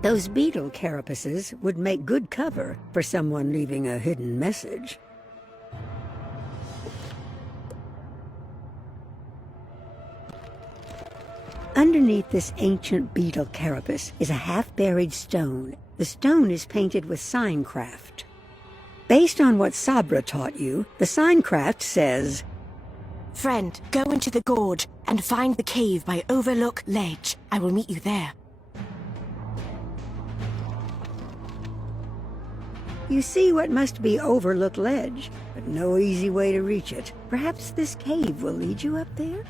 Those beetle carapaces would make good cover for someone leaving a hidden message. Underneath this ancient beetle carapace is a half-buried stone. The stone is painted with signcraft. Based on what Sabra taught you, the signcraft says, "Friend, go into the gorge and find the cave by Overlook Ledge. I will meet you there." You see what must be Overlook Ledge, but no easy way to reach it. Perhaps this cave will lead you up there?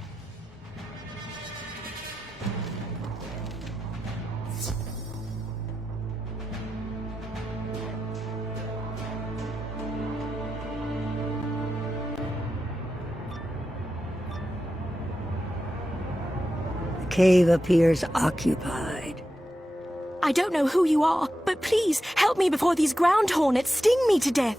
The cave appears occupied. I don't know who you are, but please help me before these ground hornets sting me to death.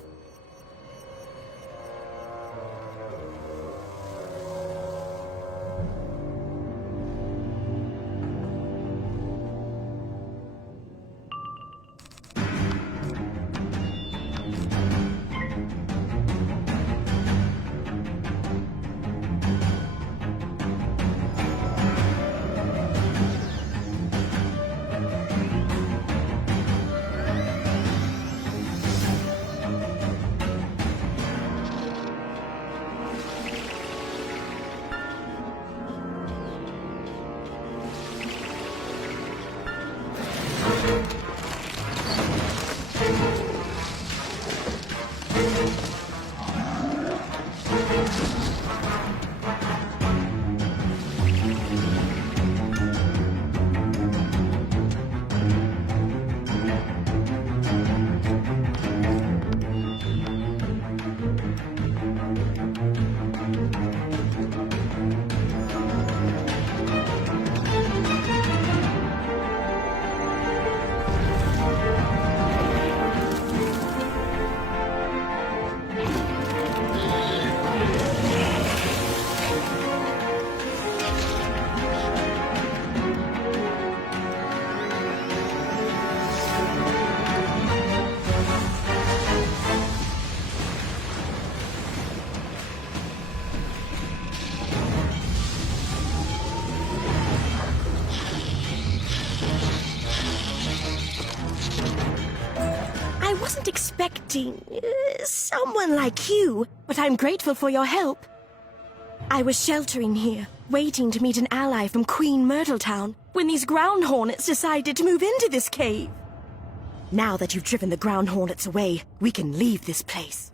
I wasn't expecting someone like you, but I'm grateful for your help. I was sheltering here, waiting to meet an ally from Queen Myrtletown, when these ground hornets decided to move into this cave. Now that you've driven the ground hornets away, we can leave this place.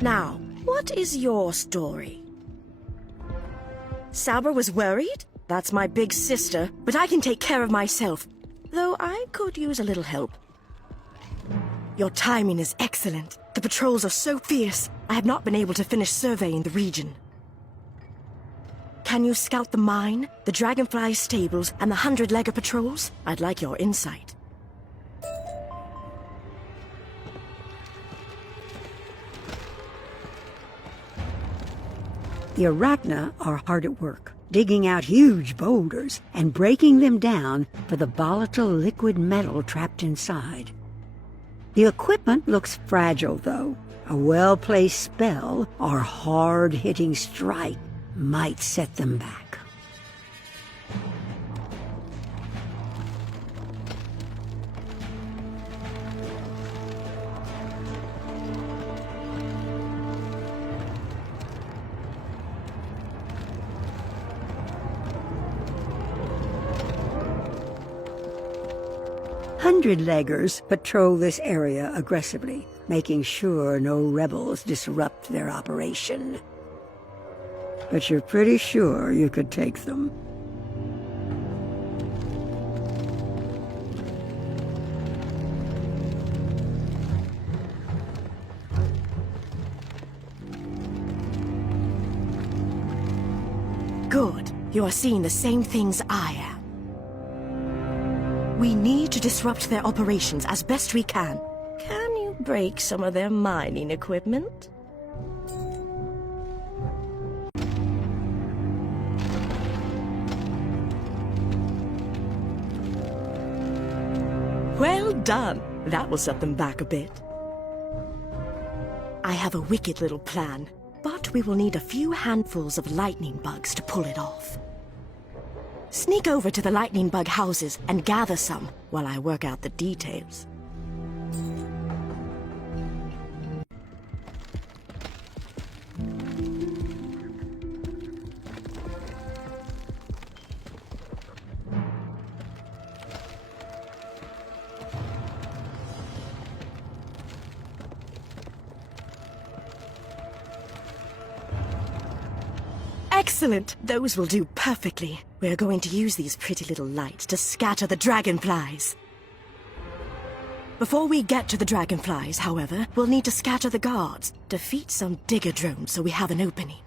Now, what is your story? Sabra was worried? That's my big sister, but I can take care of myself, though I could use a little help. Your timing is excellent. The patrols are so fierce, I have not been able to finish surveying the region. Can you scout the mine, the Dragonfly stables, and the 100-legger patrols? I'd like your insight. The Arachna are hard at work, digging out huge boulders and breaking them down for the volatile liquid metal trapped inside. The equipment looks fragile, though. A well-placed spell or hard-hitting strike might set them back. Hundred-leggers patrol this area aggressively, making sure no rebels disrupt their operation. But you're pretty sure you could take them. Good. You are seeing the same things I am. We need to disrupt their operations as best we can. Can you break some of their mining equipment? done. That will set them back a bit. I have a wicked little plan, but we will need a few handfuls of lightning bugs to pull it off. Sneak over to the lightning bug houses and gather some while I work out the details. Excellent! Those will do perfectly. We're going to use these pretty little lights to scatter the dragonflies. Before we get to the dragonflies, however, we'll need to scatter the guards, defeat some digger drones so we have an opening.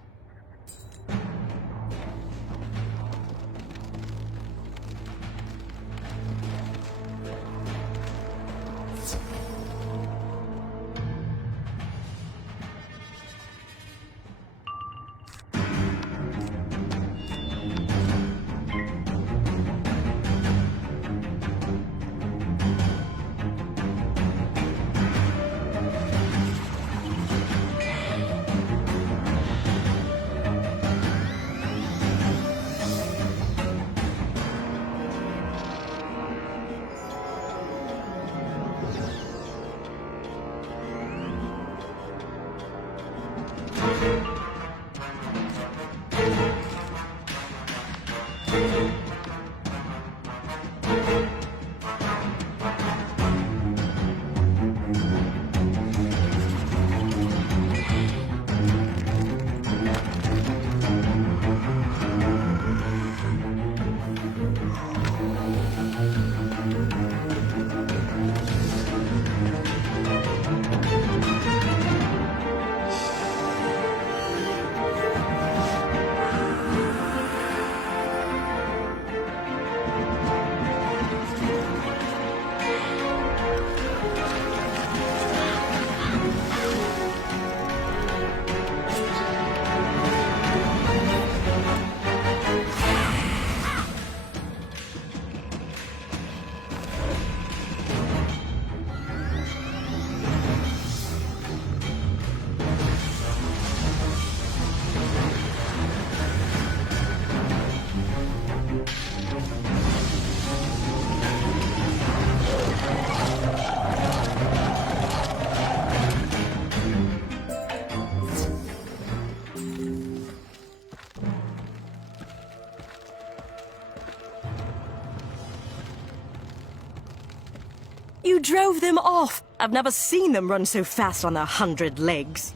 You drove them off! I've never seen them run so fast on their 100 legs.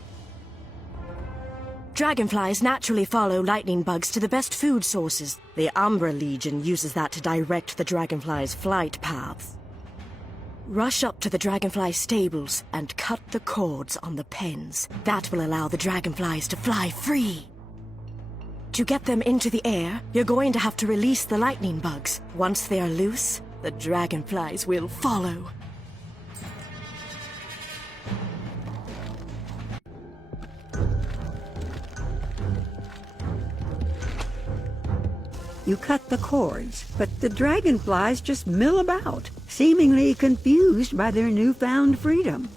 Dragonflies naturally follow lightning bugs to the best food sources. The Umbra Legion uses that to direct the dragonflies' flight paths. Rush up to the dragonfly stables and cut the cords on the pens. That will allow the dragonflies to fly free. To get them into the air, you're going to have to release the lightning bugs. Once they are loose, the dragonflies will follow. You cut the cords, but the dragonflies just mill about, seemingly confused by their newfound freedom.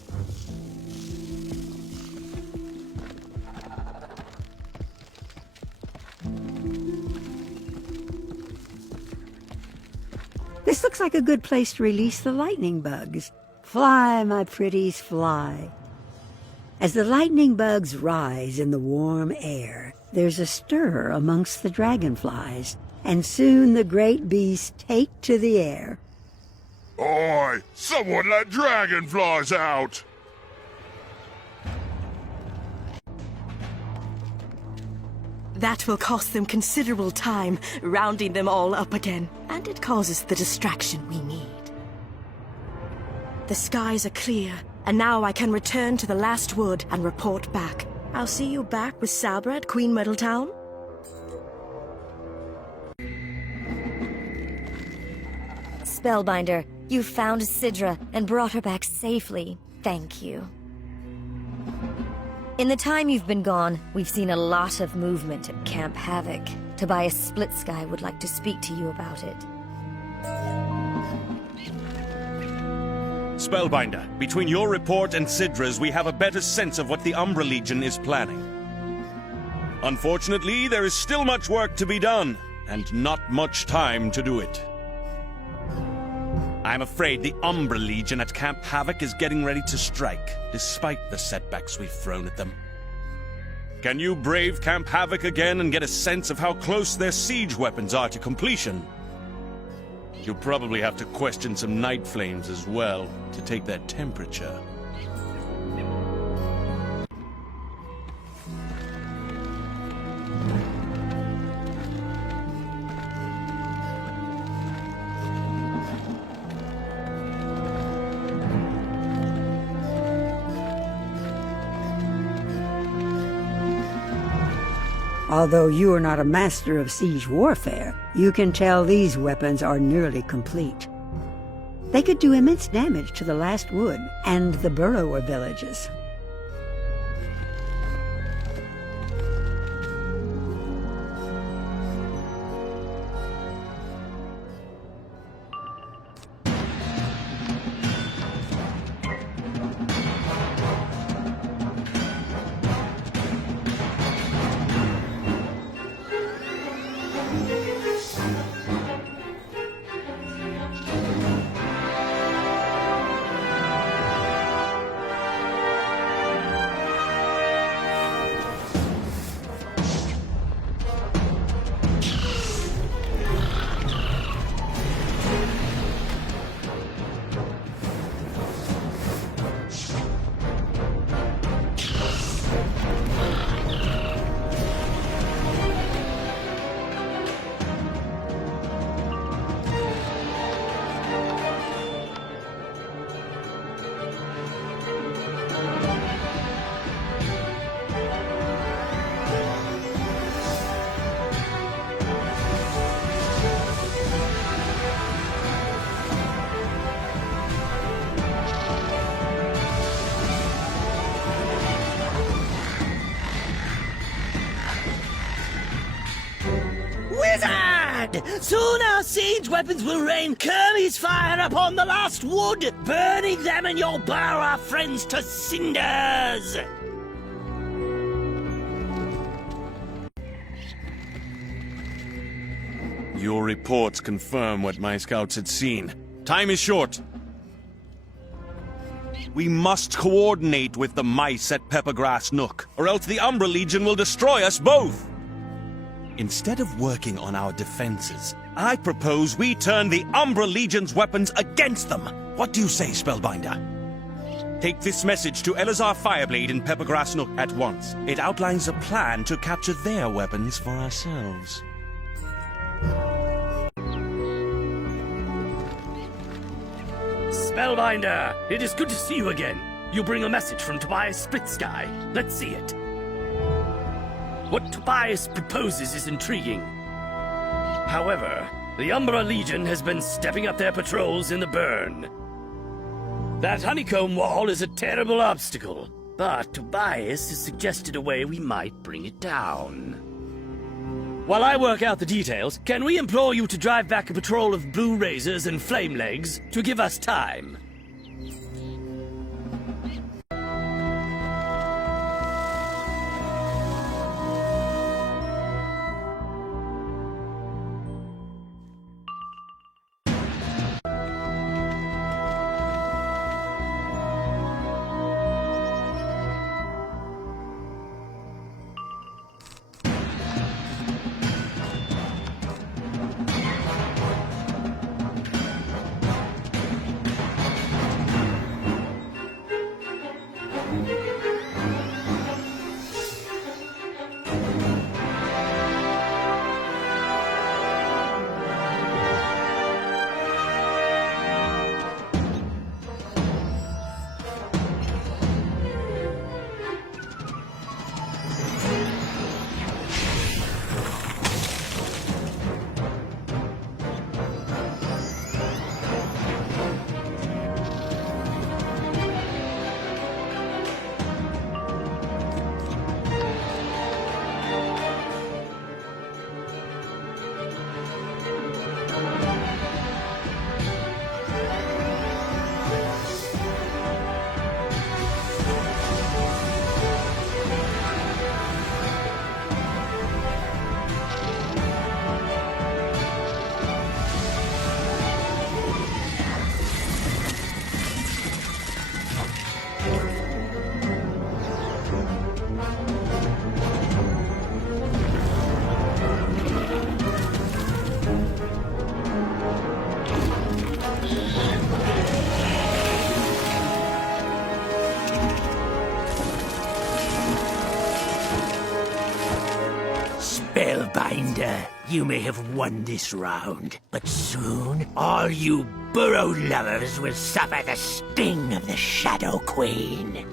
This looks like a good place to release the lightning bugs. Fly, my pretties, fly. As the lightning bugs rise in the warm air, there's a stir amongst the dragonflies, and soon the great beasts take to the air. Oi! Someone let dragonflies out! That will cost them considerable time rounding them all up again, and it causes the distraction we need. The skies are clear, and now I can return to the last wood and report back. I'll see you back with Sabra at Queen Myrtle Town. Spellbinder, you found Sidra and brought her back safely. Thank you. In the time you've been gone, we've seen a lot of movement at Camp Havoc. Tobias Splitsky would like to speak to you about it. Spellbinder, between your report and Sidra's, we have a better sense of what the Umbra Legion is planning. Unfortunately, there is still much work to be done, and not much time to do it. I'm afraid the Umbra Legion at Camp Havoc is getting ready to strike, despite the setbacks we've thrown at them. Can you brave Camp Havoc again and get a sense of how close their siege weapons are to completion? You'll probably have to question some Night Flames as well, to take their temperature. Although you are not a master of siege warfare, you can tell these weapons are nearly complete. They could do immense damage to the Last Wood and the Burrower villages. Soon our siege weapons will rain Kermie's fire upon the Last Wood, burning them and your Burrower friends to cinders! Your reports confirm what my scouts had seen. Time is short. We must coordinate with the mice at Peppergrass Nook, or else the Umbra Legion will destroy us both! Instead of working on our defenses, I propose we turn the Umbra Legion's weapons against them. What do you say, Spellbinder? Take this message to Elazar Fireblade in Peppergrass Nook at once. It outlines a plan to capture their weapons for ourselves. Spellbinder, it is good to see you again. You bring a message from Tobias Splitsky. Let's see it. What Tobias proposes is intriguing. However, the Umbra Legion has been stepping up their patrols in the burn. That honeycomb wall is a terrible obstacle, but Tobias has suggested a way we might bring it down. While I work out the details, can we implore you to drive back a patrol of Blue Razors and Flame Legs to give us time? Spellbinder, you may have won this round, but soon all you burrow lovers will suffer the sting of the Shadow Queen.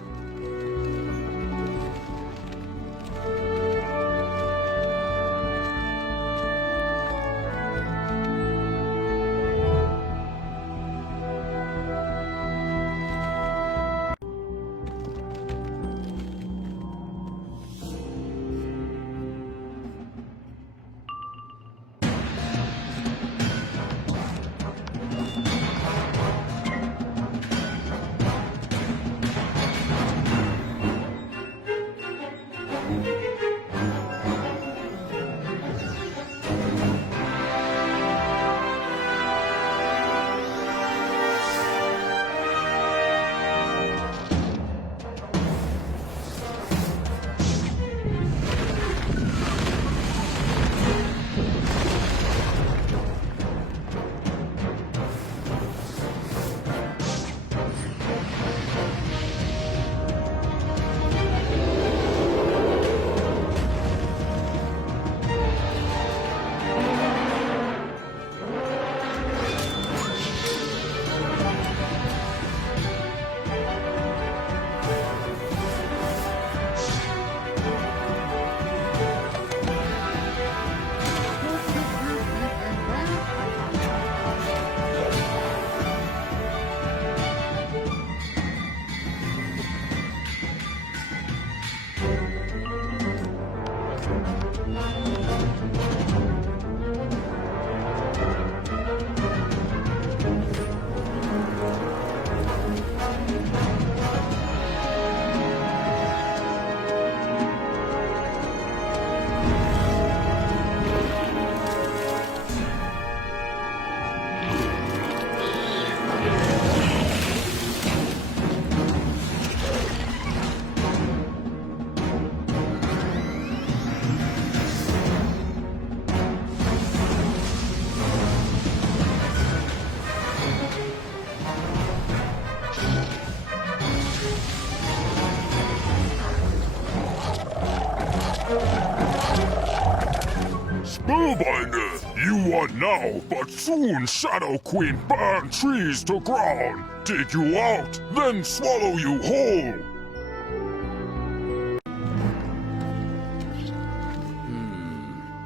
Spellbinder, you won now, but soon Shadow Queen burn trees to ground, dig you out, then swallow you whole.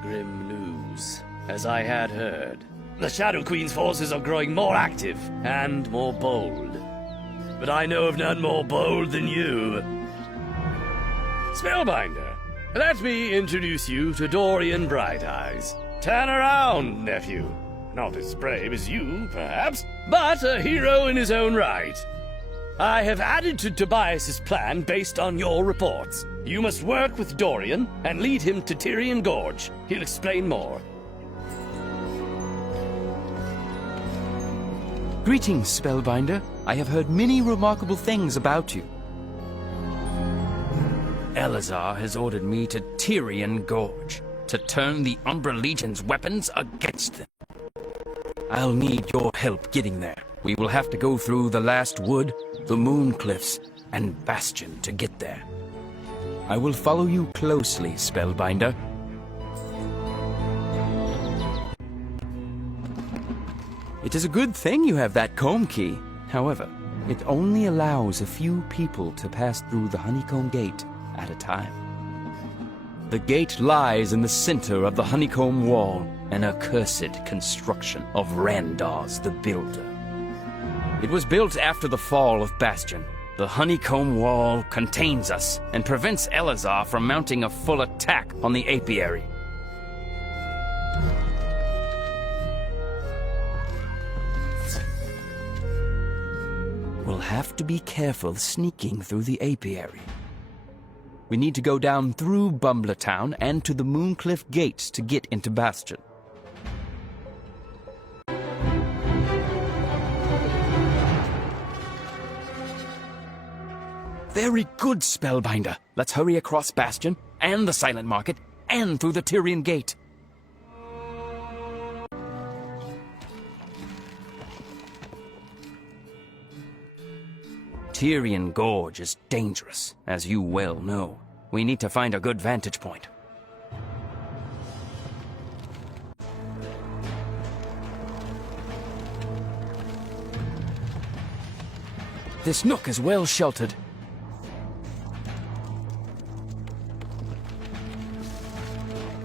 Grim news, as I had heard. The Shadow Queen's forces are growing more active and more bold. But I know of none more bold than you. Spellbinder, let me introduce you to Dorian Brighteyes. Turn around, nephew. Not as brave as you, perhaps, but a hero in his own right. I have added to Tobias's plan based on your reports. You must work with Dorian and lead him to Tyrian Gorge. He'll explain more. Greetings, Spellbinder. I have heard many remarkable things about you. Elazar has ordered me to Tyrian Gorge to turn the Umbra Legion's weapons against them. I'll need your help getting there. We will have to go through the Last Wood, the Moon Cliffs, and Bastion to get there. I will follow you closely, Spellbinder. It is a good thing you have that comb key. However, it only allows a few people to pass through the Honeycomb Gate at a time. The gate lies in the center of the Honeycomb Wall, an accursed construction of Randaz the Builder. It was built after the fall of Bastion. The Honeycomb Wall contains us and prevents Elazar from mounting a full attack on the apiary. We'll have to be careful sneaking through the apiary. We need to go down through Bumbler Town and to the Mooncliff Gates to get into Bastion. Very good, Spellbinder. Let's hurry across Bastion, and the Silent Market, and through the Tyrian Gate. Tyrian Gorge is dangerous, as you well know. We need to find a good vantage point. This nook is well sheltered.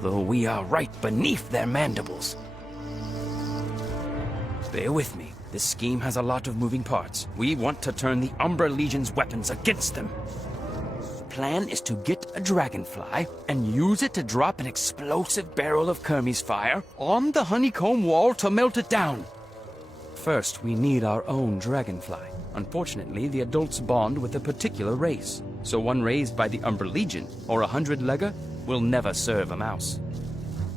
Though we are right beneath their mandibles. Bear with me. This scheme has a lot of moving parts. We want to turn the Umbra Legion's weapons against them. The plan is to get a dragonfly and use it to drop an explosive barrel of Kermes fire on the honeycomb wall to melt it down. First, we need our own dragonfly. Unfortunately, the adults bond with a particular race, so one raised by the Umbra Legion or a 100-legger will never serve a mouse.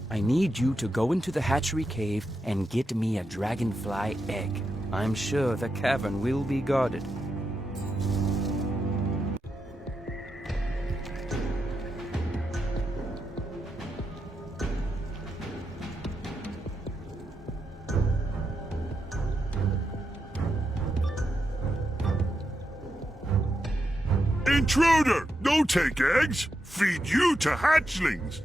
I need you to go into the hatchery cave and get me a dragonfly egg. I'm sure the cavern will be guarded. Intruder! Don't take eggs! Feed you to hatchlings!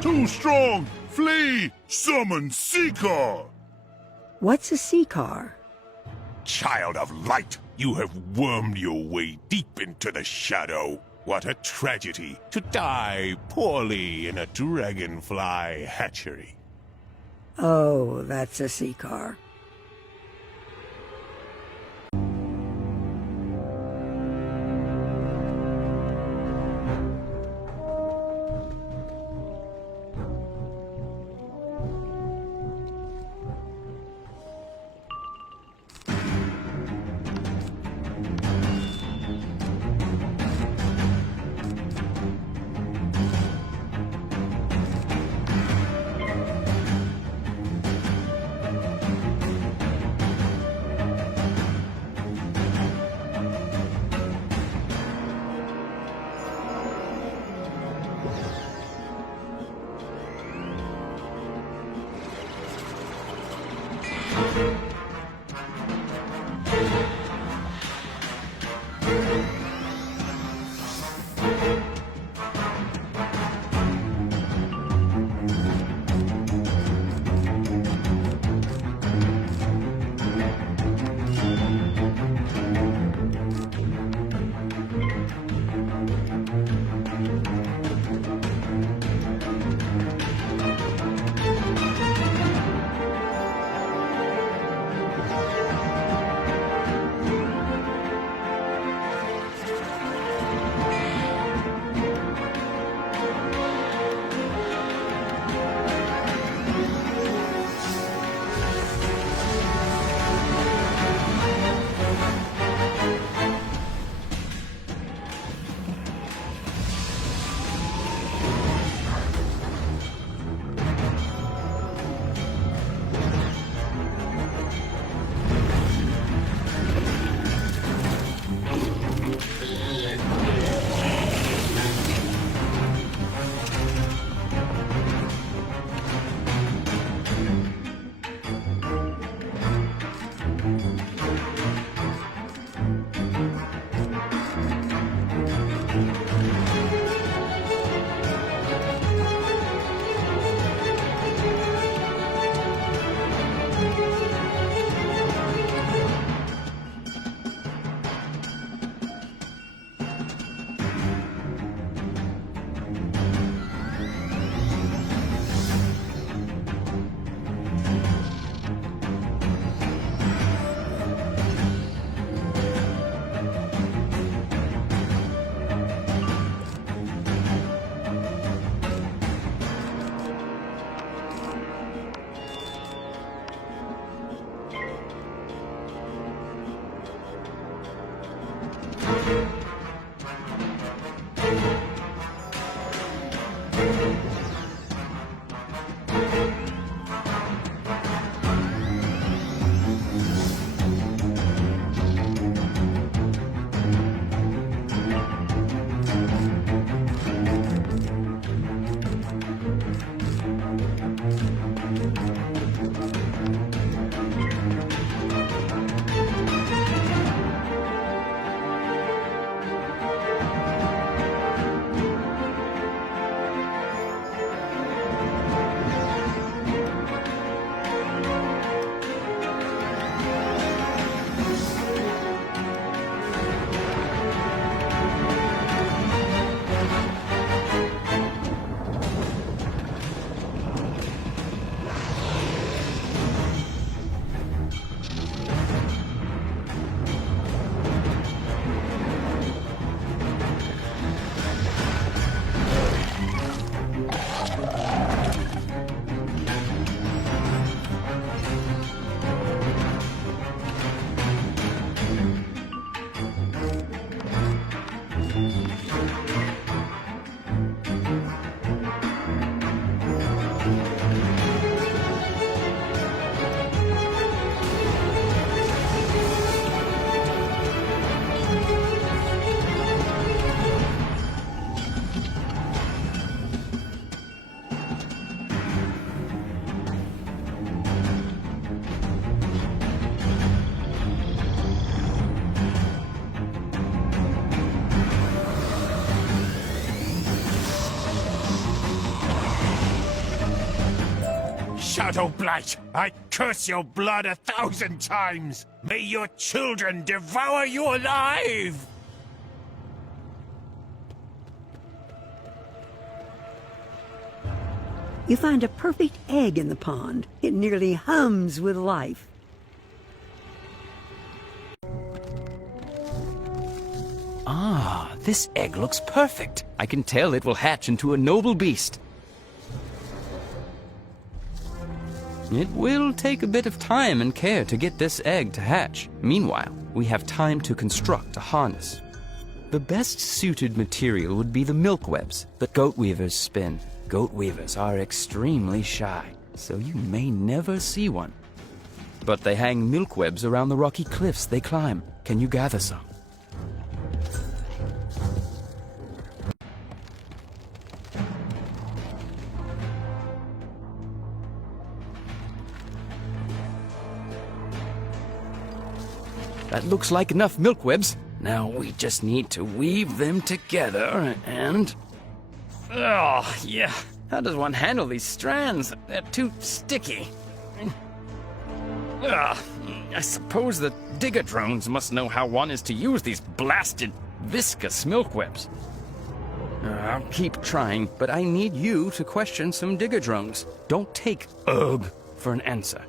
Too strong! Flee! Summon Seeker! What's a Seeker? Child of light, you have wormed your way deep into the shadow. What a tragedy to die poorly in a dragonfly hatchery. Oh, that's a Seeker. Shadow Blight, I curse your blood 1,000 times! May your children devour you alive! You find a perfect egg in the pond. It nearly hums with life. Ah, this egg looks perfect. I can tell it will hatch into a noble beast. It will take a bit of time and care to get this egg to hatch. Meanwhile, we have time to construct a harness. The best suited material would be the milk webs that goat weavers spin. Goat weavers are extremely shy, so you may never see one. But they hang milk webs around the rocky cliffs they climb. Can you gather some? That looks like enough milk webs. Now we just need to weave them together and... Oh, yeah. How does one handle these strands? They're too sticky. Ugh. I suppose the digger drones must know how one is to use these blasted, viscous milk webs. I'll keep trying, but I need you to question some digger drones. Don't take ugh for an answer.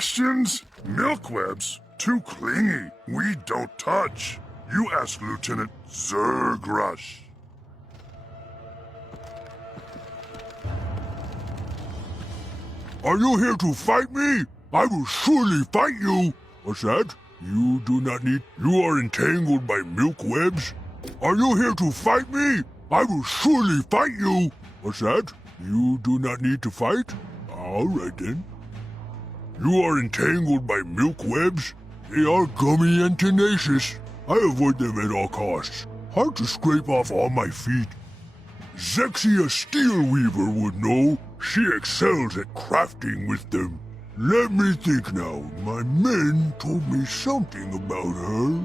questions? Milkwebs? Too clingy. We don't touch. You ask Lieutenant Zergrush. Are you here to fight me? I will surely fight you. What's that? You do not need... You are entangled by milkwebs? Are you here to fight me? I will surely fight you. What's that? You do not need to fight? All right then. You are entangled by milkwebs? They are gummy and tenacious. I avoid them at all costs. Hard to scrape off all my feet. Zexia Steelweaver would know. She excels at crafting with them. Let me think now. My men told me something about her.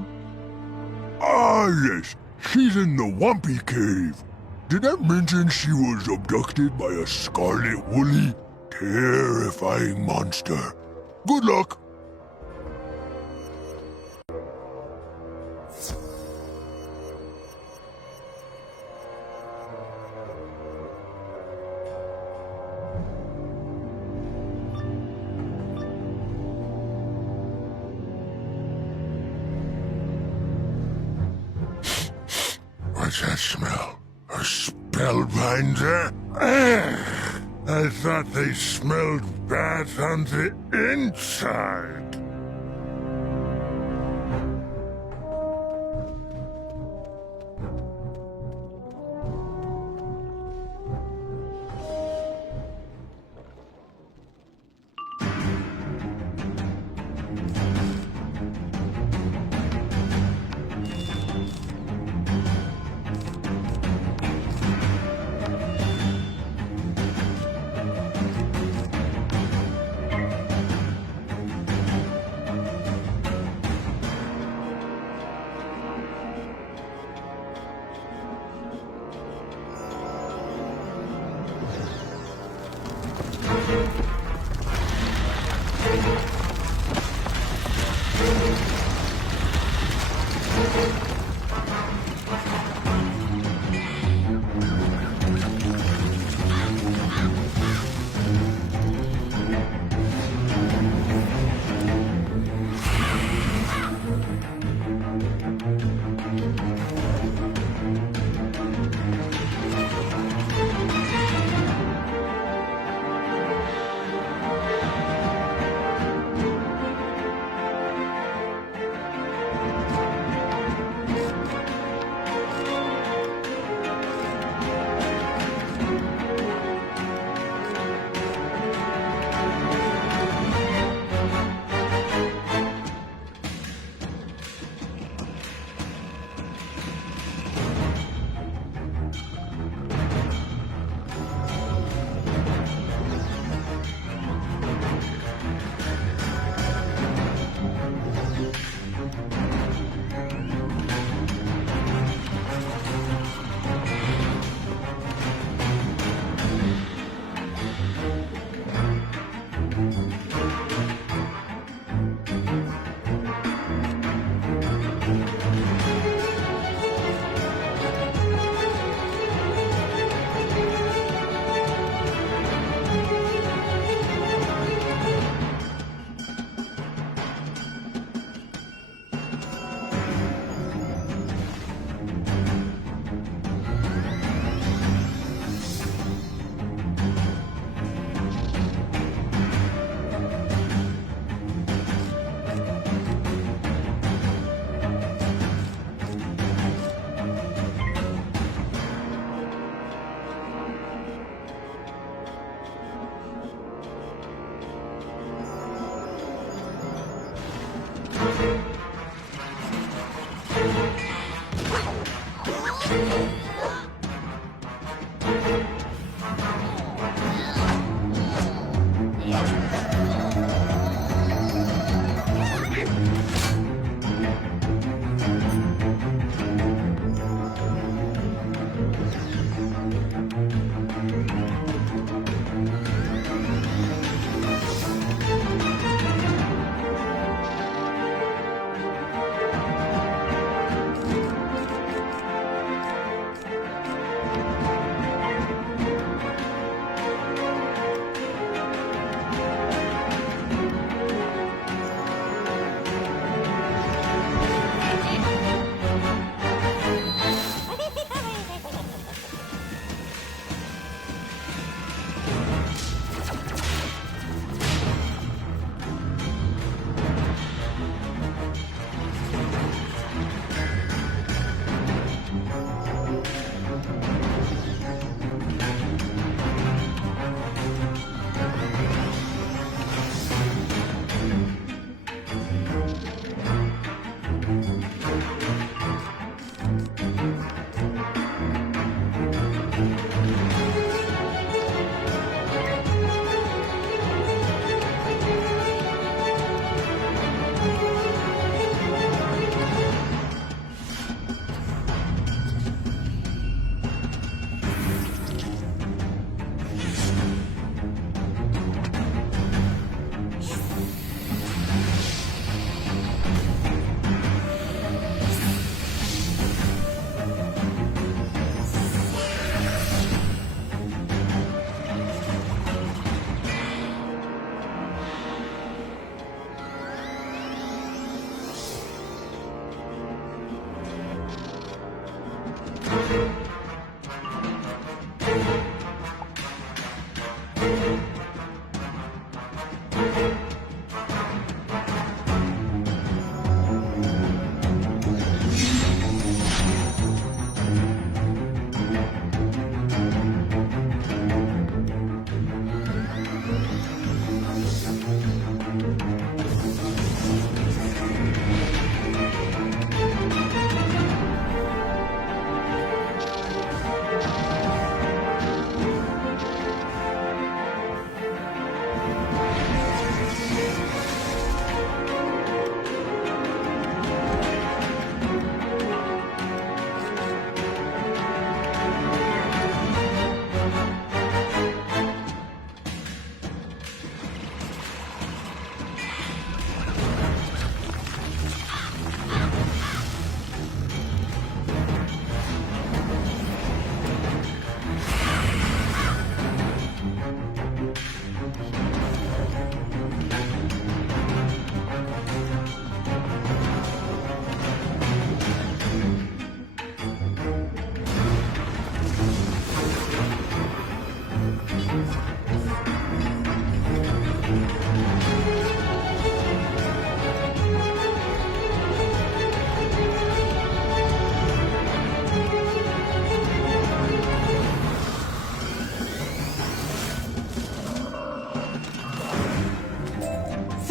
Ah, yes. She's in the Wampy Cave. Did I mention she was abducted by a scarlet woolly, terrifying monster? Good luck. What's that smell? A spellbinder? I thought they smelled bad on the inside.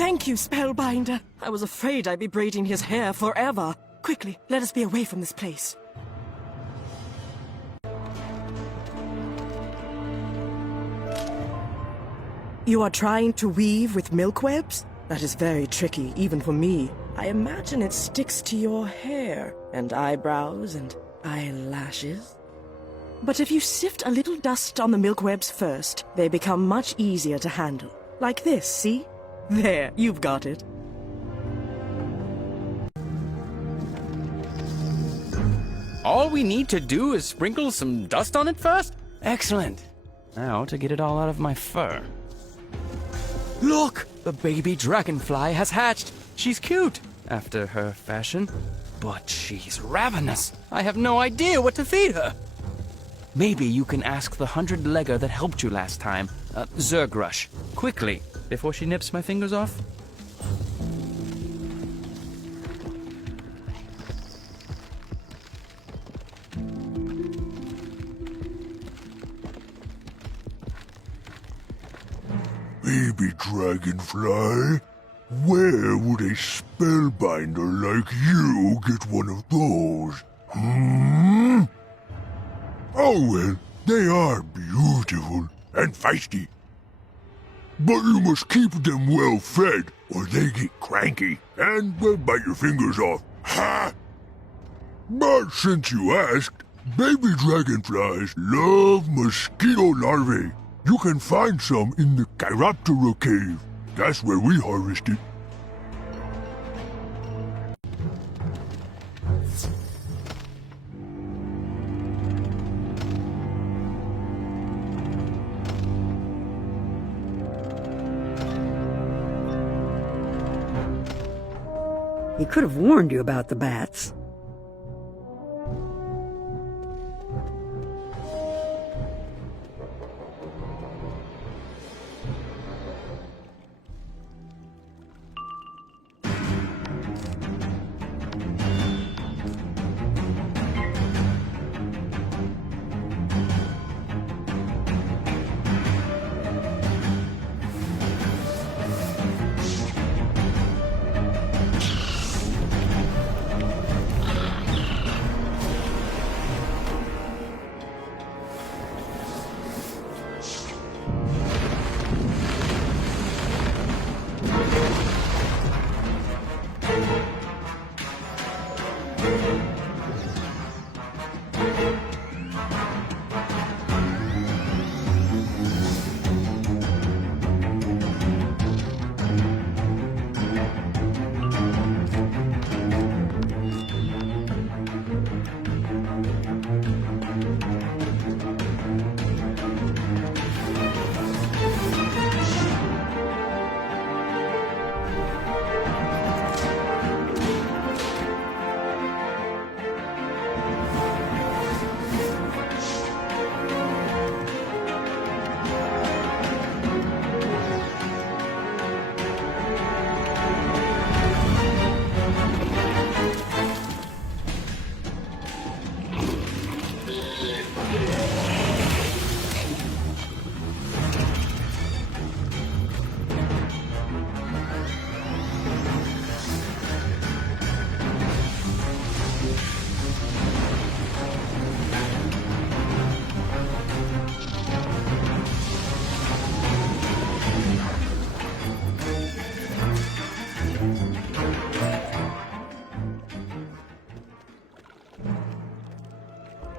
Thank you, Spellbinder. I was afraid I'd be braiding his hair forever. Quickly, let us be away from this place. You are trying to weave with milk webs? That is very tricky, even for me. I imagine it sticks to your hair, and eyebrows, and eyelashes. But if you sift a little dust on the milk webs first, they become much easier to handle. Like this, see? There, you've got it. All we need to do is sprinkle some dust on it first? Excellent. Now to get it all out of my fur. Look! The baby dragonfly has hatched. She's cute, after her fashion. But she's ravenous. I have no idea what to feed her. Maybe you can ask the 100-legger that helped you last time, Zergrush, quickly, before she nips my fingers off. Baby dragonfly, where would a spellbinder like you get one of those? Oh well, they are beautiful and feisty. But you must keep them well fed, or they get cranky and will bite your fingers off. Ha! But since you asked, baby dragonflies love mosquito larvae. You can find some in the Chiroptera cave. That's where we harvest it. He could have warned you about the bats.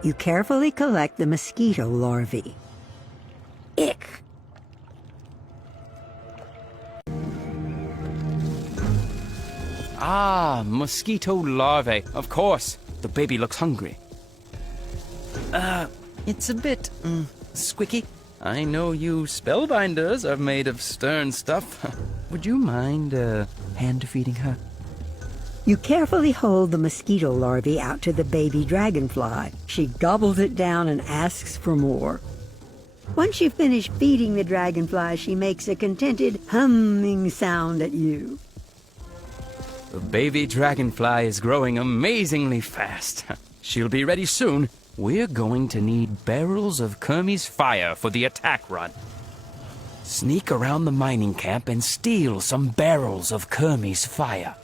You carefully collect the mosquito larvae. Ick! Ah, mosquito larvae, of course. The baby looks hungry. It's a bit, squicky. I know you spellbinders are made of stern stuff. Would you mind, hand-feeding her? You carefully hold the mosquito larvae out to the baby dragonfly. She gobbles it down and asks for more. Once you finish feeding the dragonfly, she makes a contented humming sound at you. The baby dragonfly is growing amazingly fast. She'll be ready soon. We're going to need barrels of Kermie's fire for the attack run. Sneak around the mining camp and steal some barrels of Kermie's fire.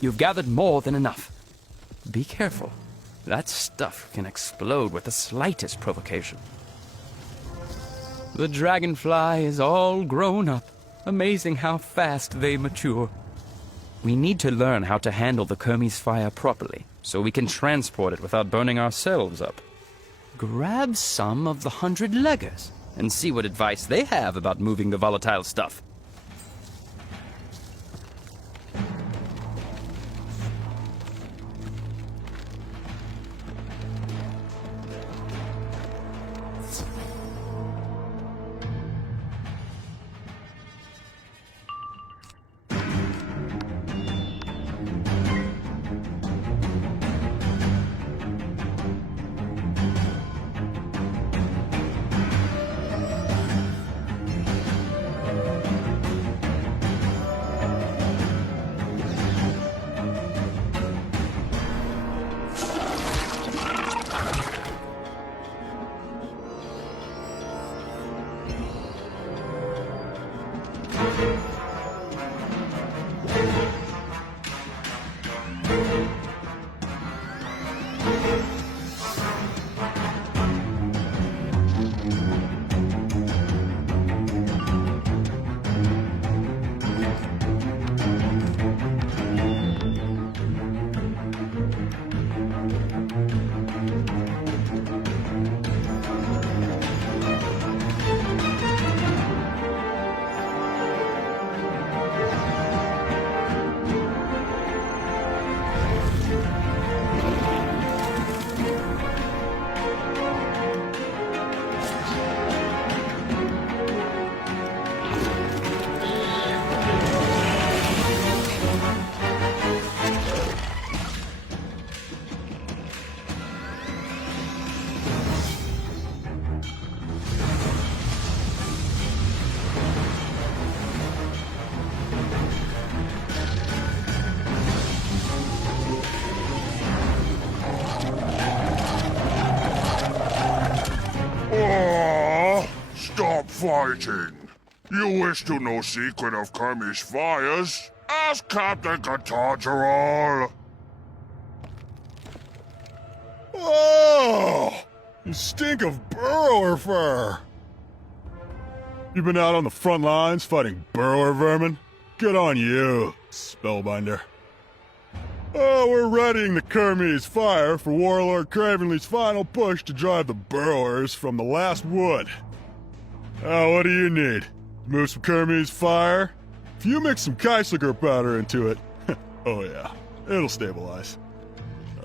You've gathered more than enough. Be careful. That stuff can explode with the slightest provocation. The dragonfly is all grown up. Amazing how fast they mature. We need to learn how to handle the Kermie's fire properly, so we can transport it without burning ourselves up. Grab some of the 100-leggers and see what advice they have about moving the volatile stuff. Stop fighting. You wish to know secret of Kermie's fires? Ask Captain Catargeral. Oh! You stink of burrower fur! You been out on the front lines fighting burrower vermin? Good on you, Spellbinder. Oh, we're readying the Kermie's fire for Warlord Cravenly's final push to drive the burrowers from the last wood. Oh, what do you need? Move some Kermie's fire? If you mix some Keisliger powder into it, oh yeah, it'll stabilize.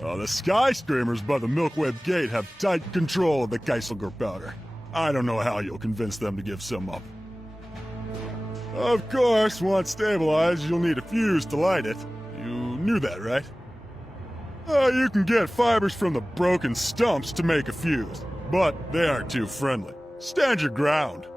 Oh, the Sky Screamers by the Milkweb Gate have tight control of the Keisliger powder. I don't know how you'll convince them to give some up. Of course, once stabilized, you'll need a fuse to light it. You knew that, right? You can get fibers from the broken stumps to make a fuse, but they aren't too friendly. Stand your ground.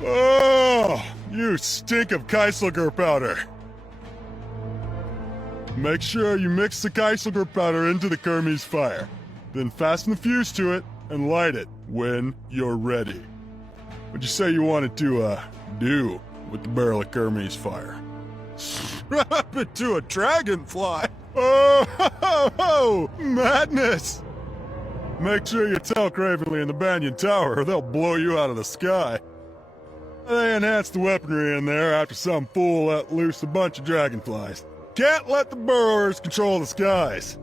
Oh, you stink of Keiselger powder. Make sure you mix the Keiselger powder into the Kermes fire. Then fasten the fuse to it and light it when you're ready. What'd you say you wanted to, do with the barrel of Kermes fire? Strap it to a dragonfly? Oh, madness! Make sure you tell Cravenly and the Banyan Tower or they'll blow you out of the sky. They enhanced the weaponry in there after some fool let loose a bunch of dragonflies. Can't let the burrowers control the skies.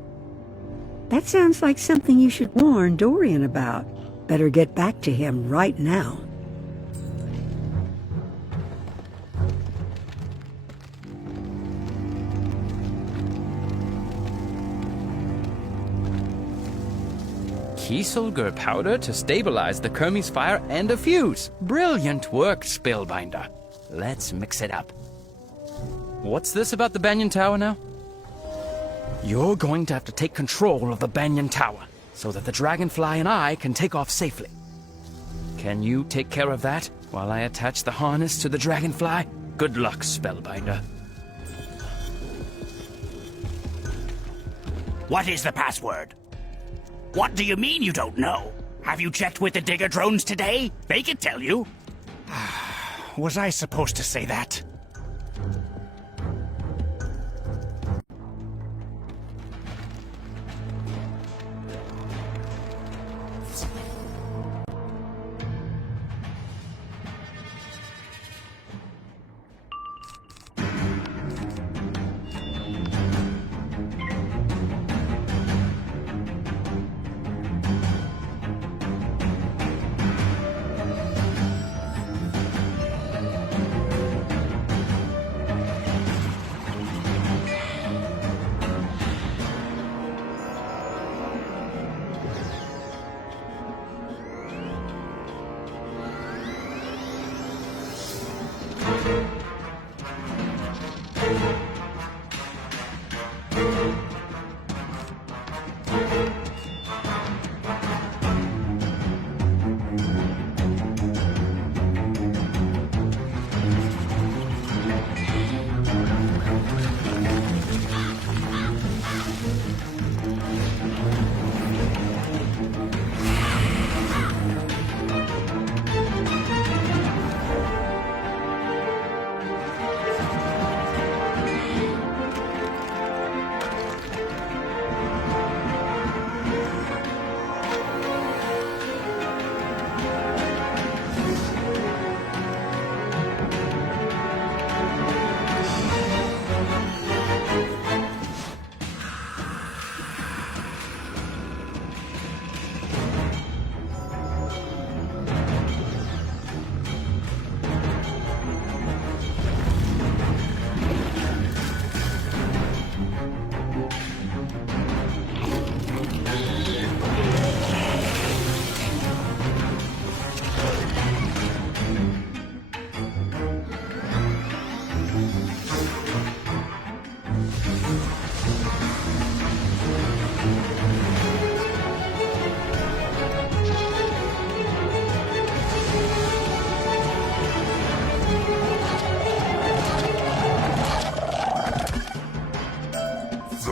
That sounds like something you should warn Dorian about. Better get back to him right now. Kieselguhr powder to stabilize the Kermes fire and a fuse. Brilliant work, Spellbinder. Let's mix it up. What's this about the Banyan Tower now? You're going to have to take control of the Banyan Tower so that the Dragonfly and I can take off safely. Can you take care of that while I attach the harness to the Dragonfly? Good luck, Spellbinder. What is the password? What do you mean you don't know? Have you checked with the Digger drones today? They can tell you. Was I supposed to say that?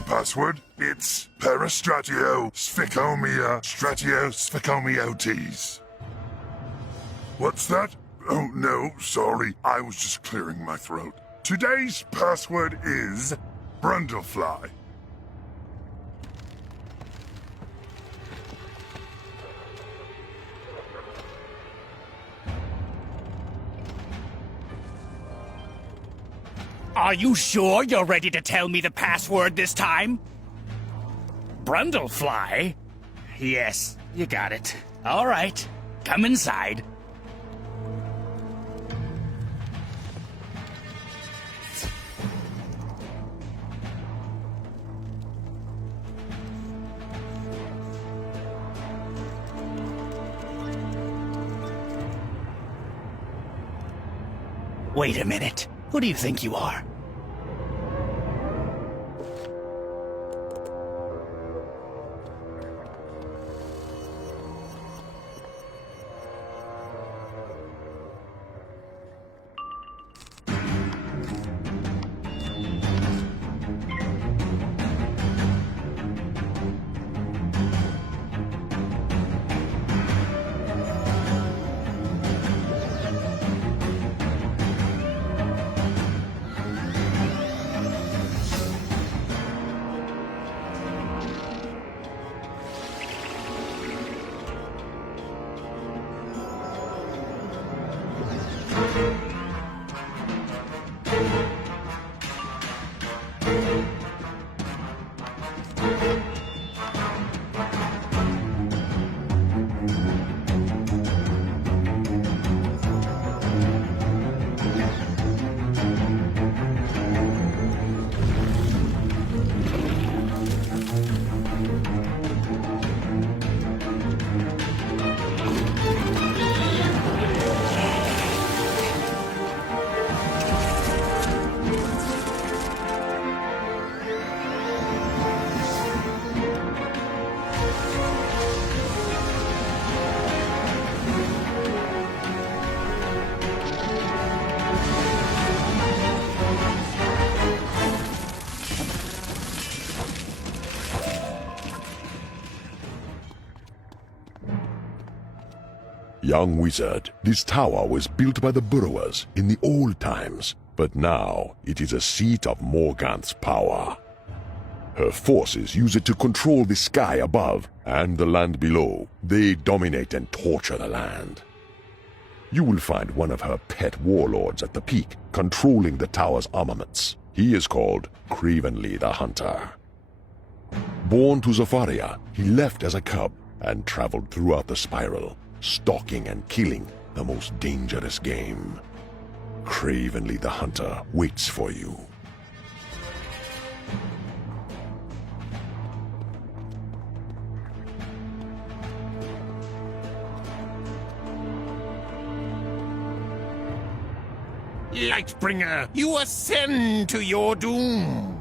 Password? It's Peristratio Sphicomeia Stratio Sphicomeotes. What's that? Oh no, sorry. I was just clearing my throat. Today's password is Brundlefly. Are you sure you're ready to tell me the password this time? Brundlefly? Yes, you got it. All right, come inside. Wait a minute. Who do you think you are? Young wizard, this tower was built by the Burrowers in the old times, but now it is a seat of Morganth's power. Her forces use it to control the sky above and the land below. They dominate and torture the land. You will find one of her pet warlords at the peak, controlling the tower's armaments. He is called Cravenly the Hunter. Born to Zafaria, he left as a cub and traveled throughout the spiral, stalking and killing the most dangerous game. Cravenly the Hunter waits for you. Lightbringer, you ascend to your doom.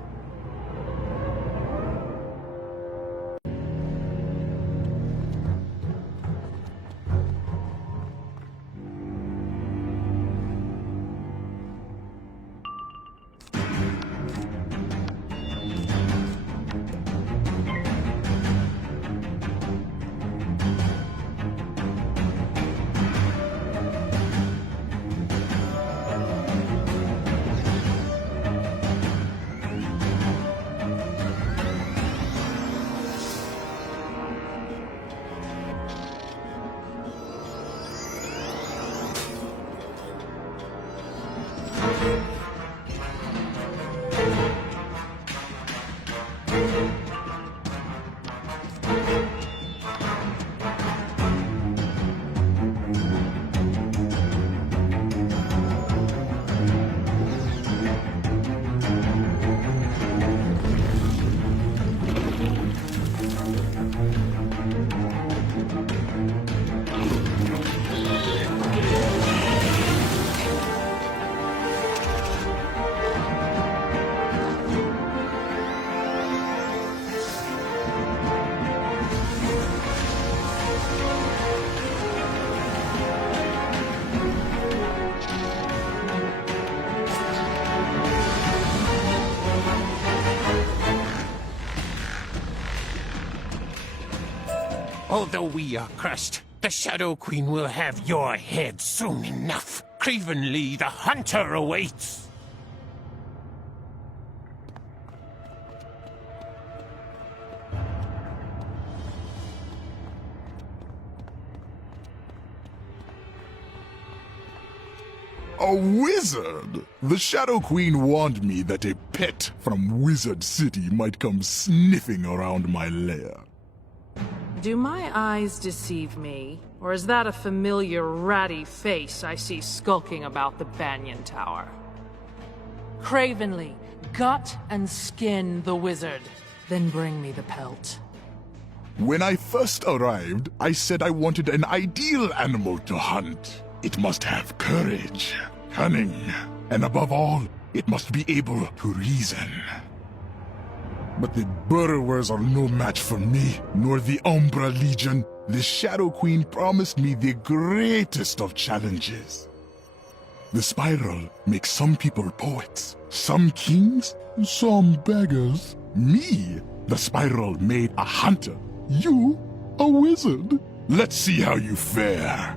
Although we are crushed, the Shadow Queen will have your head soon enough. Cravenly the Hunter awaits. A wizard? The Shadow Queen warned me that a pet from Wizard City might come sniffing around my lair. Do my eyes deceive me? Or is that a familiar ratty face I see skulking about the Banyan Tower? Cravenly, gut and skin the wizard, then bring me the pelt. When I first arrived, I said I wanted an ideal animal to hunt. It must have courage, cunning, and above all, it must be able to reason. But the Burrowers are no match for me, nor the Umbra Legion. The Shadow Queen promised me the greatest of challenges. The Spiral makes some people poets, some kings, some beggars. Me, the Spiral made a hunter. You, a wizard. Let's see how you fare.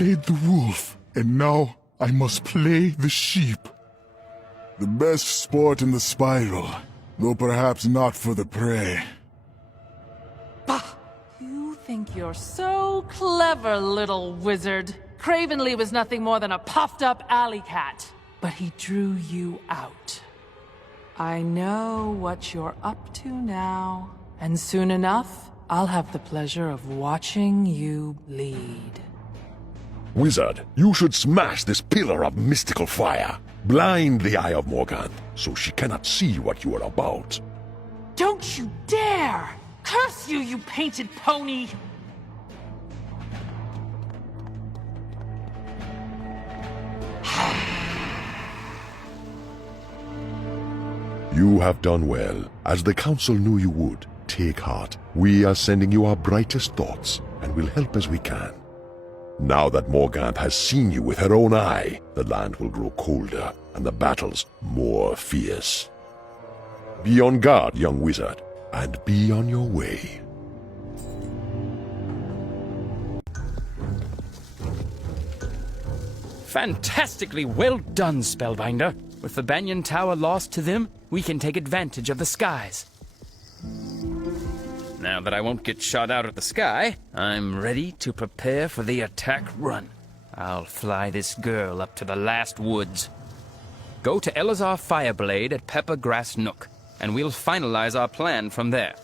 played the wolf, and now I must play the sheep. The best sport in the spiral, though perhaps not for the prey. You think you're so clever, little wizard. Cravenly was nothing more than a puffed-up alley cat, but he drew you out. I know what you're up to now, and soon enough, I'll have the pleasure of watching you bleed. Wizard, you should smash this pillar of mystical fire. Blind the eye of Morgant, so she cannot see what you are about. Don't you dare! Curse you, you painted pony! You have done well, as the Council knew you would. Take heart. We are sending you our brightest thoughts, and will help as we can. Now that Morgant has seen you with her own eye, the land will grow colder, and the battles more fierce. Be on guard, young wizard, and be on your way. Fantastically well done, Spellbinder. With the Banyan Tower lost to them, we can take advantage of the skies. Now that I won't get shot out of the sky, I'm ready to prepare for the attack run. I'll fly this girl up to the last woods. Go to Elazar Fireblade at Peppergrass Nook, and we'll finalize our plan from there.